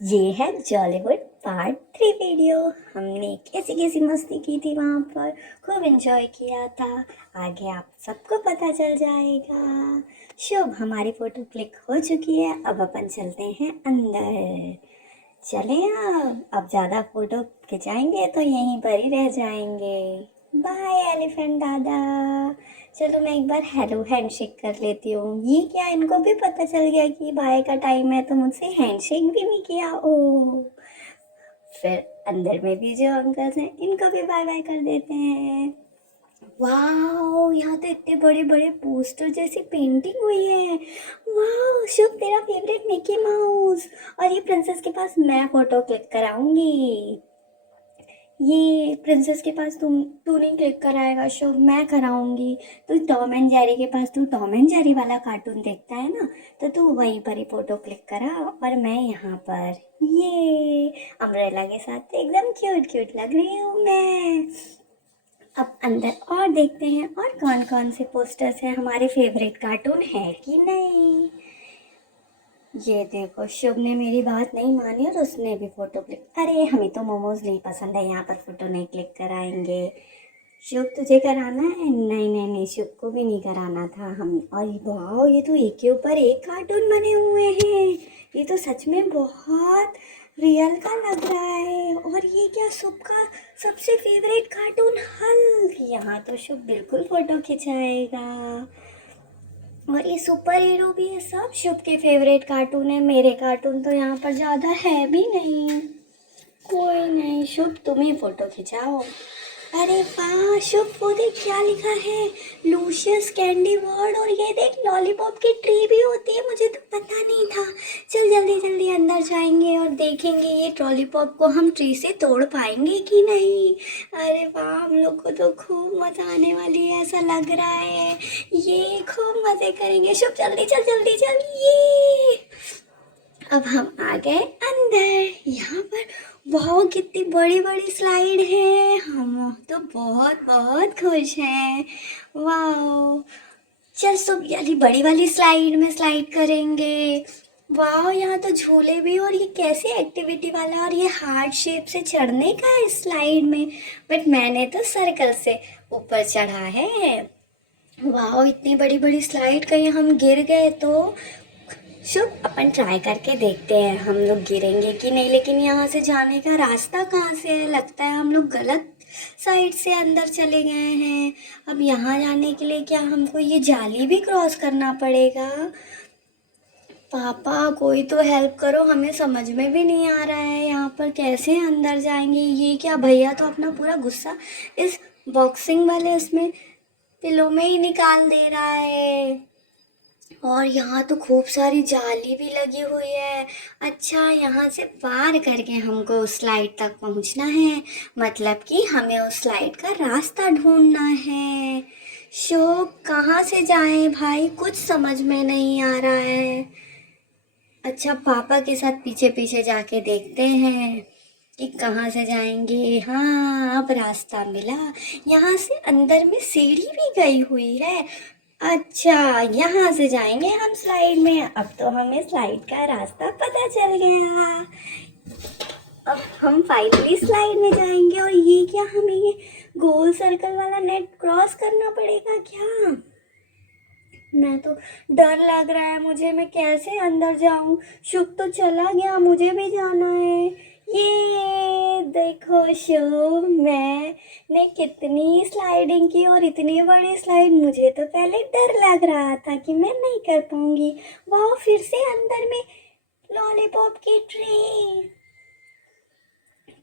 ये है Jollywood part 3 video. हमने कैसी कैसी मस्ती की थी वहाँ पर, खूब एंजॉय किया था। आगे आप सबको पता चल जाएगा। शुभ, हमारी फ़ोटो क्लिक हो चुकी है। अब अपन चलते हैं अंदर। चले अब ज़्यादा फ़ोटो खिंचाएंगे तो यहीं पर ही रह जाएंगे। बाय एलिफेंट दादा। चलो मैं एक बार हेलो हैंडशेक कर लेती हूँ। ये क्या, इनको भी पता चल गया कि बाय का टाइम है तो मुझसे हैंडशेक भी नहीं किया। ओह, फिर अंदर में भी जो अंकल्स हैं इनको भी बाय बाय कर देते हैं। वाह, यहाँ तो इतने बड़े बड़े पोस्टर जैसी पेंटिंग हुई है। वाह शुभ, तेरा फेवरेट मिकी माउस। और ये प्रिंसेस के पास मैं फोटो क्लिक कराऊंगी। ये प्रिंसेस के पास तू नहीं क्लिक कराएगा शुभ, मैं कराऊंगी। तो टॉम एंड जेरी के पास तू टॉम एंड जेरी वाला कार्टून देखता है ना, तो तू वहीं पर ही फोटो क्लिक करा। और मैं यहाँ पर ये अम्ब्रेला के साथ एकदम क्यूट क्यूट लग रही हूँ मैं। अब अंदर और देखते हैं और कौन कौन से पोस्टर्स हैं। हमारे फेवरेट कार्टून है कि नहीं। ये देखो, शुभ ने मेरी बात नहीं मानी और उसने भी फोटो क्लिक। अरे हमें तो मोमोज नहीं पसंद है, यहाँ पर फोटो नहीं क्लिक कराएंगे। शुभ तुझे कराना है? नहीं नहीं नहीं, शुभ को भी नहीं कराना था हम। और वाह, ये तो एक के ऊपर एक कार्टून बने हुए हैं। ये तो सच में बहुत रियल का लग रहा है। और ये क्या, शुभ का सबसे फेवरेट कार्टून हल्क। यहाँ तो शुभ बिल्कुल फोटो खिंचाएगा। और ये सुपर हीरो भी है, सब शुभ के फेवरेट कार्टून है। मेरे कार्टून तो यहाँ पर ज़्यादा है भी नहीं। कोई नहीं शुभ, तुम ही फोटो खिंचाओ। अरे वाह शुभ, वो देख क्या लिखा है, लूशियस कैंडी वर्ड। और ये देख, लॉलीपॉप की ट्री भी होती है, मुझे तो पता नहीं था। चल जल्दी जल्दी अंदर जाएंगे और देखेंगे ये लॉलीपॉप को हम ट्री से तोड़ पाएंगे कि नहीं। अरे वाह, हम लोग को तो खूब मजा आने वाली है ऐसा लग रहा है। ये खूब मजे करेंगे। शुभ जल्दी चल जल्दी चल। ये अब हम आ गए अंदर। यहाँ पर वाह, कितनी बड़ी बड़ी स्लाइड है। हम तो बहुत बहुत खुश हैं। वाह, चल सब वाली बड़ी वाली स्लाइड में स्लाइड करेंगे। वाह, यहाँ तो झूले भी। और ये कैसी एक्टिविटी वाला, और ये हार्ट शेप से चढ़ने का है स्लाइड में। बट मैंने तो सर्कल से ऊपर चढ़ा है। वाह, इतनी बड़ी बड़ी स्लाइड, कहीं हम गिर गए तो। शुभ, अपन ट्राई करके देखते हैं हम लोग गिरेंगे कि नहीं। लेकिन यहाँ से जाने का रास्ता कहाँ से है? लगता है हम लोग गलत साइड से अंदर चले गए हैं। अब यहाँ जाने के लिए क्या हमको ये जाली भी क्रॉस करना पड़ेगा? पापा कोई तो हेल्प करो, हमें समझ में भी नहीं आ रहा है यहाँ पर कैसे अंदर जाएंगे। ये क्या, भैया तो अपना पूरा गुस्सा इस बॉक्सिंग वाले उसमें पिलो में ही निकाल दे रहा है। और यहाँ तो खूब सारी जाली भी लगी हुई है। अच्छा, यहाँ से पार करके हमको उस स्लाइड तक पहुँचना है। मतलब कि हमें उस स्लाइड का रास्ता ढूंढना है। शोक, कहाँ से जाएं भाई, कुछ समझ में नहीं आ रहा है। अच्छा, पापा के साथ पीछे पीछे जाके देखते हैं कि कहाँ से जाएंगे। हाँ, अब रास्ता मिला। यहाँ से अंदर में सीढ़ी भी गई हुई है। अच्छा, यहाँ से जाएंगे हम स्लाइड में। अब तो हमें स्लाइड का रास्ता पता चल गया। अब हम फाइनली स्लाइड में जाएंगे। और ये क्या, हमें ये गोल सर्कल वाला नेट क्रॉस करना पड़ेगा क्या? मैं तो, डर लग रहा है मुझे, मैं कैसे अंदर जाऊं? शुभ तो चला गया, मुझे भी जाना है। ये देखो शुभ, मैंने कितनी स्लाइडिंग की और इतनी बड़ी स्लाइड। मुझे तो पहले डर लग रहा था कि मैं नहीं कर पाऊंगी। वाह, फिर से अंदर में लॉलीपॉप की ट्री।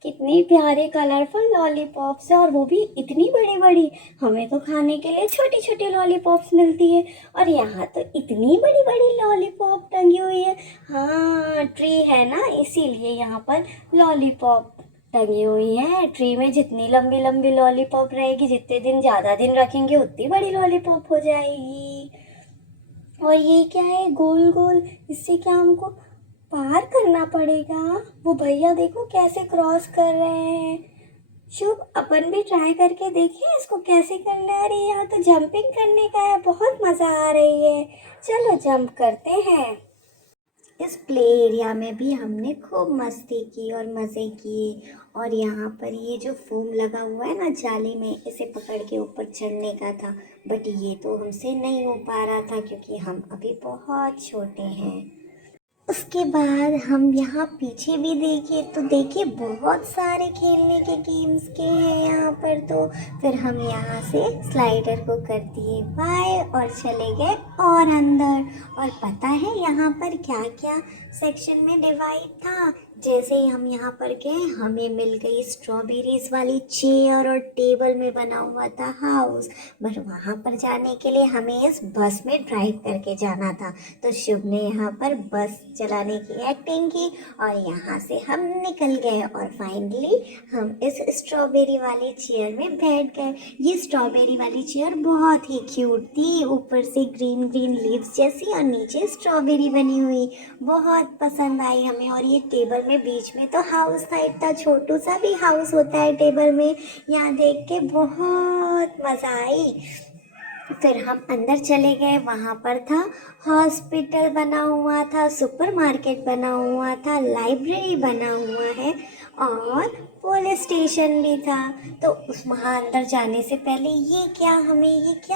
कितनी प्यारे कलरफुल लॉलीपॉप्स है, और वो भी इतनी बड़ी बड़ी। हमें तो खाने के लिए छोटी छोटी लॉलीपॉप्स मिलती है, और यहाँ तो इतनी बड़ी बड़ी लॉलीपॉप टंगी हुई है। हाँ, ट्री है ना, इसीलिए यहाँ पर लॉलीपॉप टंगी हुई है। ट्री में जितनी लंबी लंबी लॉलीपॉप रहेगी, जितने दिन ज़्यादा दिन रखेंगे उतनी बड़ी लॉलीपॉप हो जाएगी। और ये क्या है, गोल गोल, इससे क्या हमको पार करना पड़ेगा? वो भैया देखो कैसे क्रॉस कर रहे हैं। शुभ, अपन भी ट्राई करके देखें इसको कैसे करना है। अरे यहाँ तो जंपिंग करने का है, बहुत मज़ा आ रही है। चलो जंप करते हैं। इस प्ले एरिया में भी हमने खूब मस्ती की और मज़े किए। और यहाँ पर ये जो फोम लगा हुआ है ना जाली में, इसे पकड़ के ऊपर चढ़ने का था, बट ये तो हमसे नहीं हो पा रहा था क्योंकि हम अभी बहुत छोटे हैं। उसके बाद हम यहाँ पीछे भी देखे तो देखिए बहुत सारे खेलने के गेम्स के हैं यहाँ पर। तो फिर हम यहाँ से स्लाइडर को कर दिए बाय और चले गए और अंदर। और पता है यहाँ पर क्या क्या सेक्शन में डिवाइड था। जैसे ही हम यहाँ पर गए हमें मिल गई स्ट्रॉबेरीज वाली चेयर और टेबल में बना हुआ था हाउस। बट वहाँ पर जाने के लिए हमें इस बस में ड्राइव करके जाना था। तो शुभ ने यहाँ पर बस चलाने की एक्टिंग की और यहाँ से हम निकल गए और फाइनली हम इस स्ट्रॉबेरी वाली चेयर में बैठ गए। ये स्ट्रॉबेरी वाली चेयर बहुत ही क्यूट थी, ऊपर से ग्रीन ग्रीन लीव्स जैसी और नीचे स्ट्रॉबेरी बनी हुई, बहुत पसंद आई हमें। और ये टेबल में बीच में तो हाउस था, इतना छोटू सा भी हाउस होता है टेबल में, यहाँ देख के बहुत मज़ा आई। फिर हम अंदर चले गए, वहाँ पर था हॉस्पिटल बना हुआ था, सुपरमार्केट बना हुआ था, लाइब्रेरी बना हुआ है और पुलिस स्टेशन भी था। तो उस वहाँ अंदर जाने से पहले ये क्या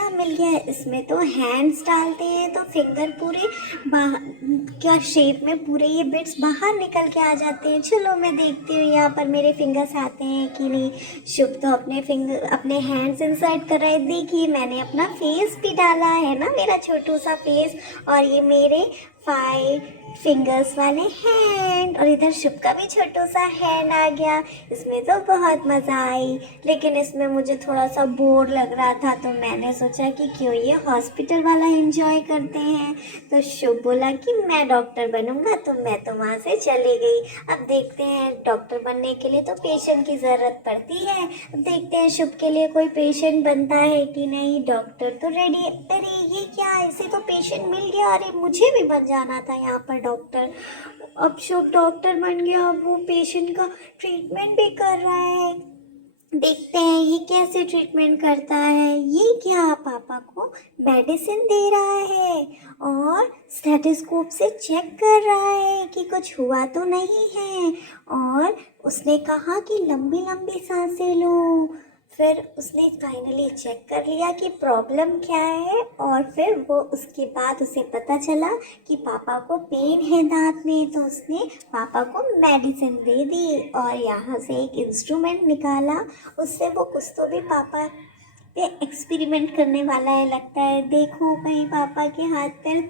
मिल गया है, इसमें तो हैंड्स डालते हैं तो फिंगर पूरे बाहर क्या शेप में पूरे ये बिट्स बाहर निकल के आ जाते हैं। चलो मैं देखती हूँ यहाँ पर मेरे फिंगर्स आते हैं कि नहीं। शुभ तो अपने हैंड्स इंसर्ट कर रहे, देखिए मैंने अपना फेस भी डाला है ना, मेरा छोटू सा फेस, और ये मेरे 5 फिंगर्स वाले हैंड, और इधर शुभ का भी छोटू सा हैंड आ गया। इसमें तो बहुत मज़ा आई, लेकिन इसमें मुझे थोड़ा सा बोर लग रहा था तो मैंने सोचा कि क्यों ये हॉस्पिटल वाला एंजॉय करते हैं। तो शुभ बोला कि मैं डॉक्टर बनूंगा, तो मैं तो वहाँ से चली गई। अब देखते हैं, डॉक्टर बनने के लिए तो पेशेंट की ज़रूरत पड़ती है। अब देखते हैं शुभ के लिए कोई पेशेंट बनता है कि नहीं। डॉक्टर तो रेडी, अरे ये क्या, इसे तो पेशेंट मिल गया, अरे मुझे भी बन जाना था यहाँ पर डॉक्टर। अब शुभ डॉक्टर बन गया, अब वो पेशेंट का ट्रीटमेंट भी कर रहा है। देखते हैं ये कैसे ट्रीटमेंट करता है। ये क्या, पापा को मेडिसिन दे रहा है और स्टेथोस्कोप से चेक कर रहा है कि कुछ हुआ तो नहीं है। और उसने कहा कि लंबी लंबी सांसें लो। फिर उसने फाइनली चेक कर लिया कि प्रॉब्लम क्या है, और फिर वो उसके बाद उसे पता चला कि पापा को पेन है दांत में, तो उसने पापा को मेडिसिन दे दी और यहाँ से एक इंस्ट्रूमेंट निकाला, उससे वो कुछ तो भी पापा पे एक्सपेरिमेंट करने वाला है लगता है। देखो कहीं पापा के हाथ पैर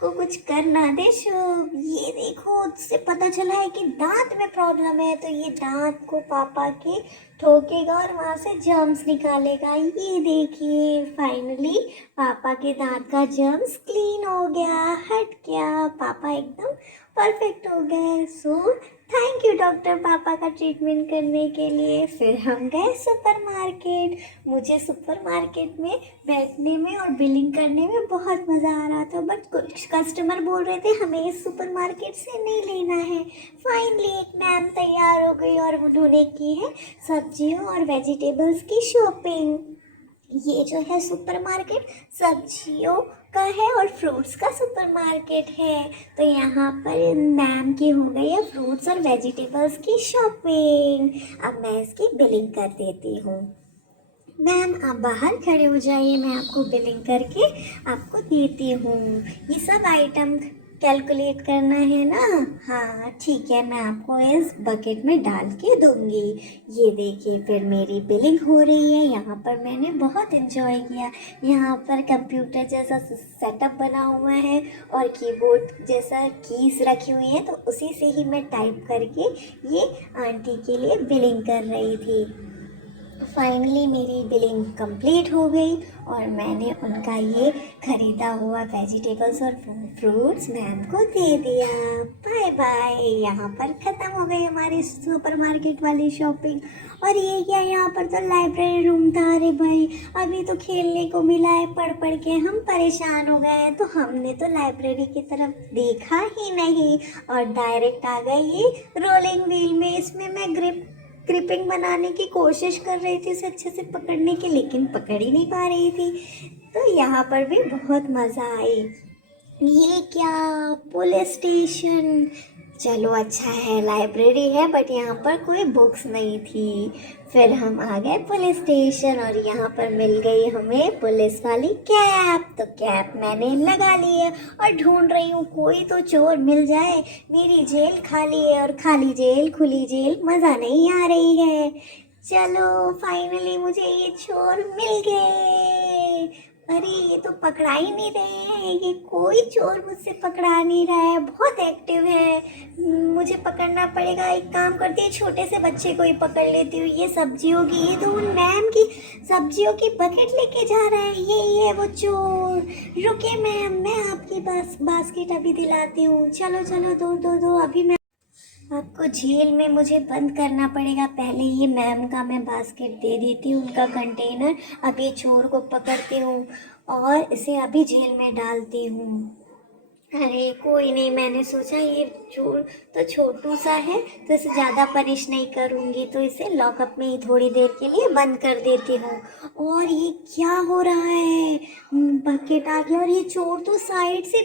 को कुछ कर ना दे शुभ। ये देखो, उससे पता चला है कि दांत में प्रॉब्लम है, तो ये दांत को पापा के ठोकेगा और वहाँ से जर्म्स निकालेगा। ये देखिए फाइनली पापा के दांत का जर्म्स क्लीन हो गया, हट गया, पापा एकदम परफेक्ट हो गए। सो थैंक यू डॉक्टर पापा का ट्रीटमेंट करने के लिए। फिर हम गए सुपरमार्केट। मुझे सुपरमार्केट में बैठने में और बिलिंग करने में बहुत मज़ा आ रहा था, बट कुछ कस्टमर बोल रहे थे हमें इस सुपरमार्केट से नहीं लेना है। फाइनली एक मैम तैयार हो गई और उन्होंने की है सब्जियों और वेजिटेबल्स की शॉपिंग। ये जो है सुपरमार्केट सब्जियों का है और फ्रूट्स का सुपरमार्केट है। तो यहाँ पर मैम की हो गई है फ्रूट्स और वेजिटेबल्स की शॉपिंग। अब मैं इसकी बिलिंग कर देती हूँ। मैम आप बाहर खड़े हो जाइए, मैं आपको बिलिंग करके आपको देती हूँ। ये सब आइटम कैलकुलेट करना है ना? हाँ ठीक है, मैं आपको इस बकेट में डाल के दूँगी। ये देखिए फिर मेरी बिलिंग हो रही है। यहाँ पर मैंने बहुत इन्जॉय किया। यहाँ पर कंप्यूटर जैसा सेटअप बना हुआ है और कीबोर्ड जैसा कीज रखी हुई है, तो उसी से ही मैं टाइप करके ये आंटी के लिए बिलिंग कर रही थी। फाइनली मेरी बिलिंग कंप्लीट हो गई और मैंने उनका ये ख़रीदा हुआ वेजिटेबल्स और फ्रूट्स मैम को दे दिया। Bye bye. यहाँ पर ख़त्म हो गई हमारी सुपरमार्केट वाली शॉपिंग। और ये क्या, यहाँ पर तो लाइब्रेरी रूम था। अरे भाई अभी तो खेलने को मिला है, पढ़ पढ़ के हम परेशान हो गए हैं, तो हमने तो लाइब्रेरी की तरफ देखा ही नहीं और डायरेक्ट आ गए ये रोलिंग व्हील में। इसमें मैं ग्रिपिंग बनाने की कोशिश कर रही थी इसे अच्छे से पकड़ने की, लेकिन पकड़ ही नहीं पा रही थी। तो यहाँ पर भी बहुत मज़ा आई। ये क्या, पुलिस स्टेशन। चलो अच्छा है, लाइब्रेरी है बट यहाँ पर कोई बुक्स नहीं थी। फिर हम आ गए पुलिस स्टेशन और यहाँ पर मिल गई हमें पुलिस वाली कैप। तो कैप मैंने लगा ली है और ढूंढ रही हूँ कोई तो चोर मिल जाए। मेरी जेल खाली है और खाली जेल खुली जेल मज़ा नहीं आ रही है। चलो फाइनली मुझे ये चोर मिल गए। अरे ये तो पकड़ा ही नहीं रहे हैं, ये कोई चोर मुझसे पकड़ा नहीं रहा है, बहुत एक्टिव है। मुझे पकड़ना पड़ेगा। एक काम करती है, छोटे से बच्चे को ही पकड़ लेती हूँ। ये सब्जियों की, ये तो उन मैम की सब्जियों की बकेट लेके जा रहा है। ये है वो चोर। रुके मैम, मैं आपकी बास्केट अभी दिलाती हूँ। चलो चलो, दो दो दो, अभी मैं आपको जेल में मुझे बंद करना पड़ेगा। पहले ये मैम का मैं बास्केट दे देती हूँ, उनका कंटेनर। अभी चोर को पकड़ती हूँ और इसे अभी जेल में डालती हूँ। अरे कोई नहीं, मैंने सोचा ये चोर तो छोटू सा है तो इसे ज़्यादा पनिश नहीं करूँगी, तो इसे लॉकअप में ही थोड़ी देर के लिए बंद कर देती हूँ। और ये क्या हो रहा है, बकेट आ गया और ये चोर तो साइड से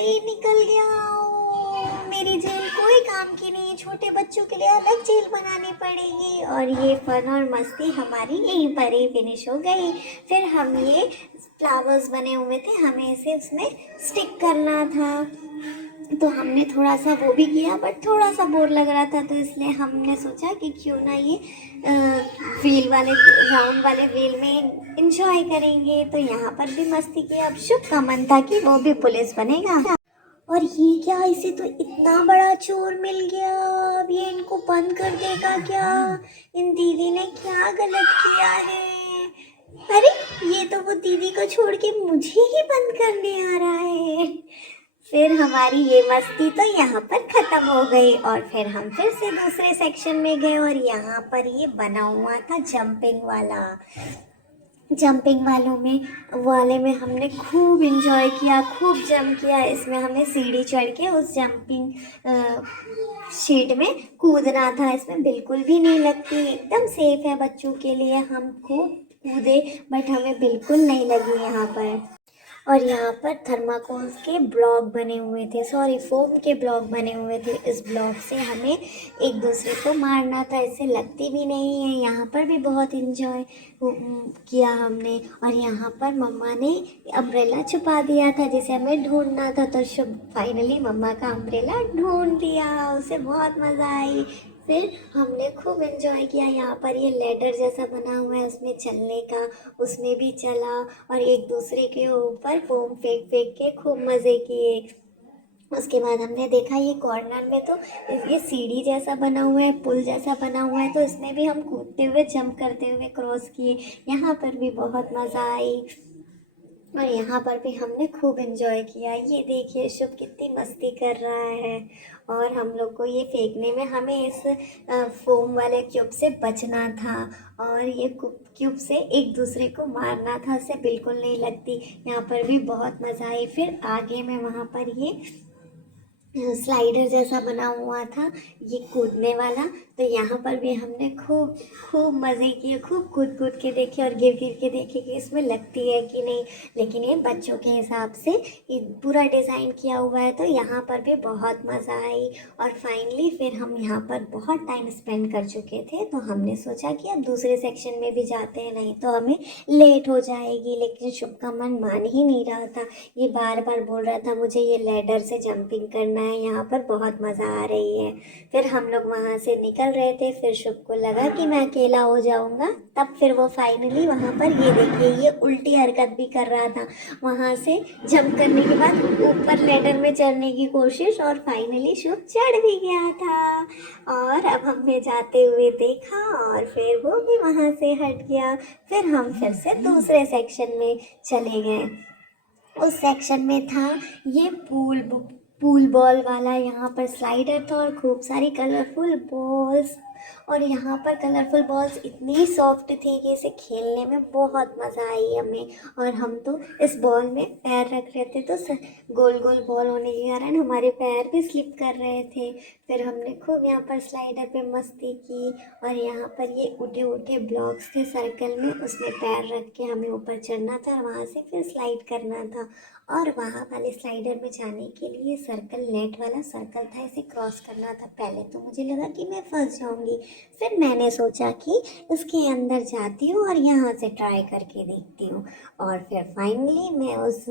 ही निकल गया। मेरी जेल कोई काम की नहीं है, छोटे बच्चों के लिए अलग जेल बनानी पड़ेगी। और ये फन और मस्ती हमारी यहीं पर ही फिनिश हो गई। फिर हम ये फ्लावर्स बने हुए थे, हमें इसे उसमें स्टिक करना था, तो हमने थोड़ा सा वो भी किया बट थोड़ा सा बोर लग रहा था, तो इसलिए हमने सोचा कि क्यों ना ये व्हील वाले, राउंड वाले व्हील में इंजॉय करेंगे। तो यहाँ पर भी मस्ती की। अब शुभ का मन था कि वो भी पुलिस बनेगा। और ये क्या, इसे तो इतना बड़ा चोर मिल गया, अब ये इनको बंद कर देगा क्या? इन दीदी ने क्या गलत किया है? अरे ये तो वो दीदी को छोड़ के मुझे ही बंद करने आ रहा है। फिर हमारी ये मस्ती तो यहाँ पर ख़त्म हो गई और फिर हम फिर से दूसरे सेक्शन में गए और यहाँ पर ये बना हुआ था जंपिंग वाला। जंपिंग वाले में हमने खूब इंजॉय किया, खूब जंप किया। इसमें हमें सीढ़ी चढ़ के उस जंपिंग शीट में कूदना था। इसमें बिल्कुल भी नहीं लगती, एकदम सेफ है बच्चों के लिए। हम खूब कूदे बट हमें बिल्कुल नहीं लगी यहाँ पर। और यहाँ पर थर्माकोल्स के ब्लॉक बने हुए थे, सॉरी फोम के ब्लॉक बने हुए थे। इस ब्लॉक से हमें एक दूसरे को मारना था, इससे लगती भी नहीं है। यहाँ पर भी बहुत इंजॉय किया हमने। और यहाँ पर मम्मा ने अम्ब्रेला छुपा दिया था जिसे हमें ढूंढना था, तो शुभ फाइनली मम्मा का अम्ब्रेला ढूंढ दिया, उसे बहुत मज़ा आई। फिर हमने खूब एंजॉय किया। यहाँ पर ये लेडर जैसा बना हुआ है उसमें चलने का, उसमें भी चला और एक दूसरे के ऊपर फोम फेंक फेंक के खूब मज़े किए। उसके बाद हमने देखा ये कॉर्नर में तो ये सीढ़ी जैसा बना हुआ है, पुल जैसा बना हुआ है, तो इसमें भी हम कूदते हुए जंप करते हुए क्रॉस किए। यहाँ पर भी बहुत मज़ा आई और यहाँ पर भी हमने खूब एंजॉय किया। ये देखिए शुभ कितनी मस्ती कर रहा है और हम लोग को ये फेंकने में, हमें इस फोम वाले क्यूब से बचना था और ये क्यूब से एक दूसरे को मारना था, उससे बिल्कुल नहीं लगती। यहाँ पर भी बहुत मज़ा आई। फिर आगे में वहाँ पर ये स्लाइडर जैसा बना हुआ था, ये कूदने वाला, तो यहाँ पर भी हमने खूब खूब मज़े किए, खूब कूद कूद के देखे और गिर गिर के देखे कि इसमें लगती है कि नहीं। लेकिन ये बच्चों के हिसाब से ये पूरा डिज़ाइन किया हुआ है, तो यहाँ पर भी बहुत मज़ा आई। और फाइनली फिर हम यहाँ पर बहुत टाइम स्पेंड कर चुके थे, तो हमने सोचा कि अब दूसरे सेक्शन में भी जाते हैं, नहीं तो हमें लेट हो जाएगी। लेकिन शुभ का मन मान ही नहीं रहा था, ये बार बार बोल रहा था मुझे ये लैडर से जंपिंग करना है, यहाँ पर बहुत मज़ा आ रही है। फिर हम लोग वहाँ से निकल रहे थे, फिर शुभ को लगा कि मैं अकेला हो जाऊँगा, तब फिर वो फाइनली वहाँ पर ये देखिए ये उल्टी हरकत भी कर रहा था। वहाँ से जंप करने के बाद ऊपर लैडर में चढ़ने की कोशिश और फाइनली शुभ चढ़ भी गया था। और अब हमने जाते हुए देखा और फिर वो भी वहाँ से हट गया। फिर हम फिर से दूसरे सेक्शन में चले गए। उस सेक्शन में था ये पूल बॉल वाला, यहाँ पर स्लाइडर था और खूब सारी कलरफुल बॉल्स और यहाँ पर कलरफुल बॉल्स इतनी सॉफ्ट थी कि इसे खेलने में बहुत मज़ा आई हमें। और हम तो इस बॉल में पैर रख रहे थे तो गोल गोल बॉल होने के कारण हमारे पैर भी स्लिप कर रहे थे। फिर हमने खूब यहाँ पर स्लाइडर पे मस्ती की। और यहाँ पर ये उठे उठे ब्लॉक्स थे सर्कल में, उसमें पैर रख के हमें ऊपर चढ़ना था और वहाँ से फिर स्लाइड करना था। और वहाँ वाले स्लाइडर में जाने के लिए सर्कल, नेट वाला सर्कल था, इसे क्रॉस करना था। पहले तो मुझे लगा कि मैं फंस जाऊँगी, फिर मैंने सोचा कि इसके अंदर जाती हूँ और यहाँ से ट्राई करके देखती हूँ। और फिर फाइनली मैं उस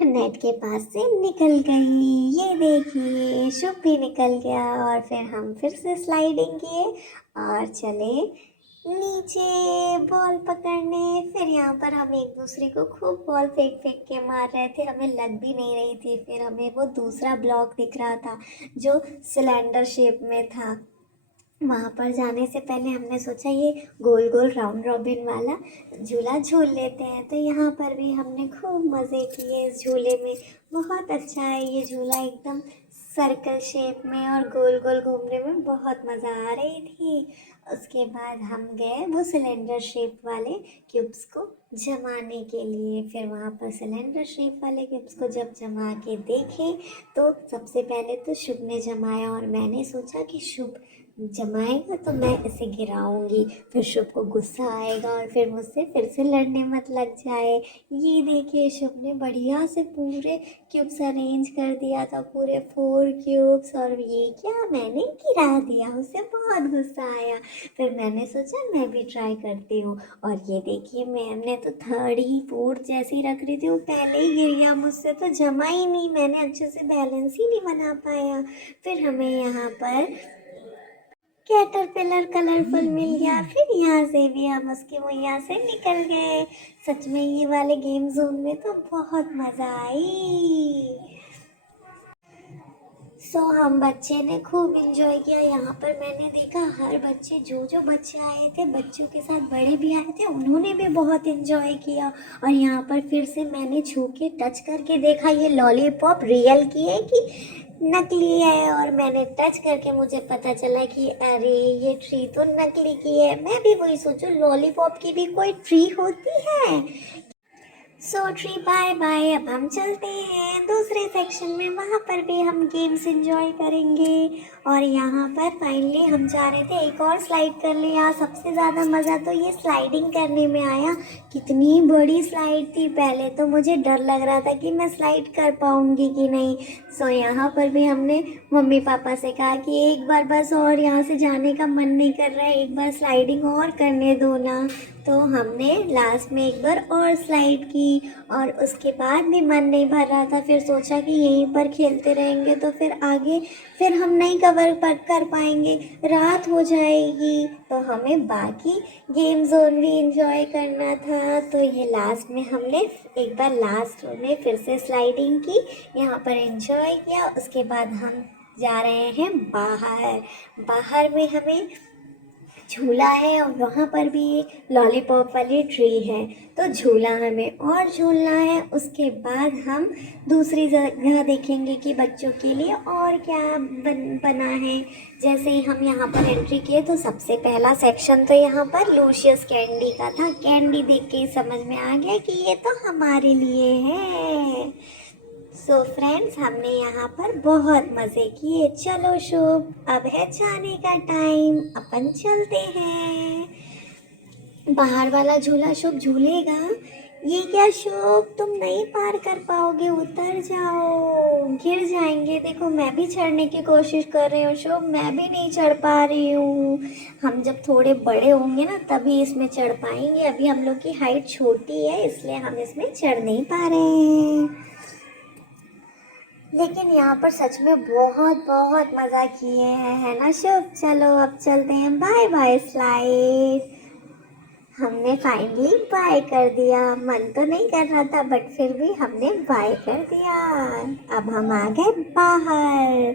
नेट के पास से निकल गई। ये देखिए, शुभ भी निकल गया। और फिर हम फिर से स्लाइडिंग किए और चले नीचे बॉल पकड़ने। फिर यहाँ पर हम एक दूसरे को खूब बॉल फेंक फेंक के मार रहे थे, हमें लग भी नहीं रही थी। फिर हमें वो दूसरा ब्लॉक दिख रहा था जो सिलेंडर शेप में था। वहाँ पर जाने से पहले हमने सोचा ये गोल गोल राउंड रॉबिन वाला झूला झूल लेते हैं। तो यहाँ पर भी हमने खूब मज़े किए इस झूले में। बहुत अच्छा है ये झूला, एकदम सर्कल शेप में और गोल गोल घूमने में बहुत मज़ा आ रही थी। उसके बाद हम गए वो सिलेंडर शेप वाले क्यूब्स को जमाने के लिए। फिर वहाँ पर सिलेंडर शेप वाले क्यूब्स को जब जमा के देखे तो सबसे पहले तो शुभ ने जमाया और मैंने सोचा कि शुभ जमाएगा तो मैं इसे गिराऊंगी, फिर शुभ को गुस्सा आएगा और फिर मुझसे फिर से लड़ने मत लग जाए। ये देखिए, शुभ ने बढ़िया से पूरे क्यूब्स अरेंज कर दिया था, पूरे 4 क्यूब्स, और ये क्या मैंने गिरा दिया, उसे बहुत गुस्सा आया। फिर मैंने सोचा मैं भी ट्राई करती हूँ। और ये देखिए, मैंने तो 3rd ही 4th जैसे ही रख रही थी वो पहले ही गिर गया, मुझसे तो जमा ही नहीं, मैंने अच्छे से बैलेंस ही नहीं बना पाया। फिर हमें यहाँ पर कैटरपिलर कलरफुल मिल गया। फिर यहाँ से भी हम उसके मुहैया से निकल गए। सच में ये वाले गेम जोन में तो बहुत मज़ा आई। हम बच्चे ने खूब इंजॉय किया। यहाँ पर मैंने देखा हर बच्चे, जो जो बच्चे आए थे, बच्चों के साथ बड़े भी आए थे, उन्होंने भी बहुत इंजॉय किया। और यहाँ पर फिर से मैंने छू के टच करके देखा ये लॉलीपॉप रियल की है कि नकली है। और मैंने टच करके मुझे पता चला कि अरे ये ट्री तो नकली की है। मैं भी वही सोचूं, लॉलीपॉप की भी कोई ट्री होती है। Tree bye bye. अब हम चलते हैं दूसरे सेक्शन में, वहाँ पर भी हम गेम्स एंजॉय करेंगे। और यहाँ पर फाइनली हम जा रहे थे एक और स्लाइड करने। यहाँ सबसे ज़्यादा मज़ा तो ये स्लाइडिंग करने में आया। कितनी बड़ी स्लाइड थी, पहले तो मुझे डर लग रहा था कि मैं स्लाइड कर पाऊँगी कि नहीं। यहाँ पर भी हमने मम्मी पापा से कहा कि एक बार बस, और यहाँ से जाने का मन नहीं कर रहा है, एक बार स्लाइडिंग और करने दो ना। तो हमने लास्ट में एक बार और स्लाइड की और उसके बाद भी मन नहीं भर रहा था। फिर सोचा कि यहीं पर खेलते रहेंगे तो फिर आगे फिर हम नहीं कवर कर पाएंगे, रात हो जाएगी। तो हमें बाकी गेम जोन भी इंजॉय करना था। तो ये लास्ट में हमने एक बार लास्ट में फिर से स्लाइडिंग की, यहाँ पर इंजॉय किया। उसके बाद हम जा रहे हैं बाहर। बाहर में हमें झूला है और वहाँ पर भी एक लॉलीपॉप वाली ट्री है, तो झूला हमें और झूलना है। उसके बाद हम दूसरी जगह देखेंगे कि बच्चों के लिए और क्या बना है। जैसे ही हम यहाँ पर एंट्री किए तो सबसे पहला सेक्शन तो यहाँ पर लूशियस कैंडी का था। कैंडी देख के समझ में आ गया कि ये तो हमारे लिए है। फ्रेंड्स, हमने यहाँ पर बहुत मज़े किए। चलो शुभ, अब है जाने का टाइम, अपन चलते हैं। बाहर वाला झूला शुभ झूलेगा। ये क्या शुभ, तुम नहीं पार कर पाओगे, उतर जाओ, गिर जाएंगे। देखो मैं भी चढ़ने की कोशिश कर रही हूँ शुभ, मैं भी नहीं चढ़ पा रही हूँ। हम जब थोड़े बड़े होंगे ना तभी इसमें चढ़ पाएंगे, अभी हम लोग की हाइट छोटी है इसलिए हम इसमें चढ़ नहीं पा रहे हैं। लेकिन यहाँ पर सच में बहुत बहुत मज़ा किए हैं, है ना शुभ। चलो अब चलते हैं, बाय बाय स्लाइड। हमने फाइनली बाय कर दिया। मन तो नहीं कर रहा था बट फिर भी हमने बाय कर दिया। अब हम आ गए बाहर।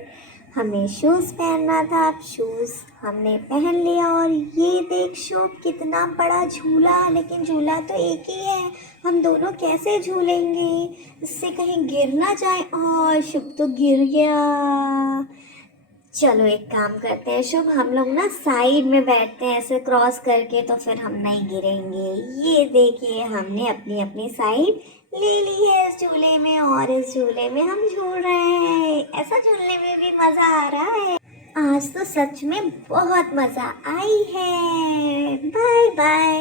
हमें शूज़ पहनना था, अब शूज़ हमने पहन लिया। और ये देख शुभ, कितना बड़ा झूला, लेकिन झूला तो एक ही है, हम दोनों कैसे झूलेंगे, इससे कहीं गिर ना जाए। और शुभ तो गिर गया। चलो एक काम करते हैं शुभ, हम लोग ना साइड में बैठते हैं ऐसे क्रॉस करके, तो फिर हम नहीं गिरेंगे। ये देखिए हमने अपनी अपनी साइड ले ली है इस झूले में, और इस झूले में हम झूल रहे हैं। ऐसा झूलने में भी मजा आ रहा है। आज तो सच में बहुत मजा आई है। Bye bye.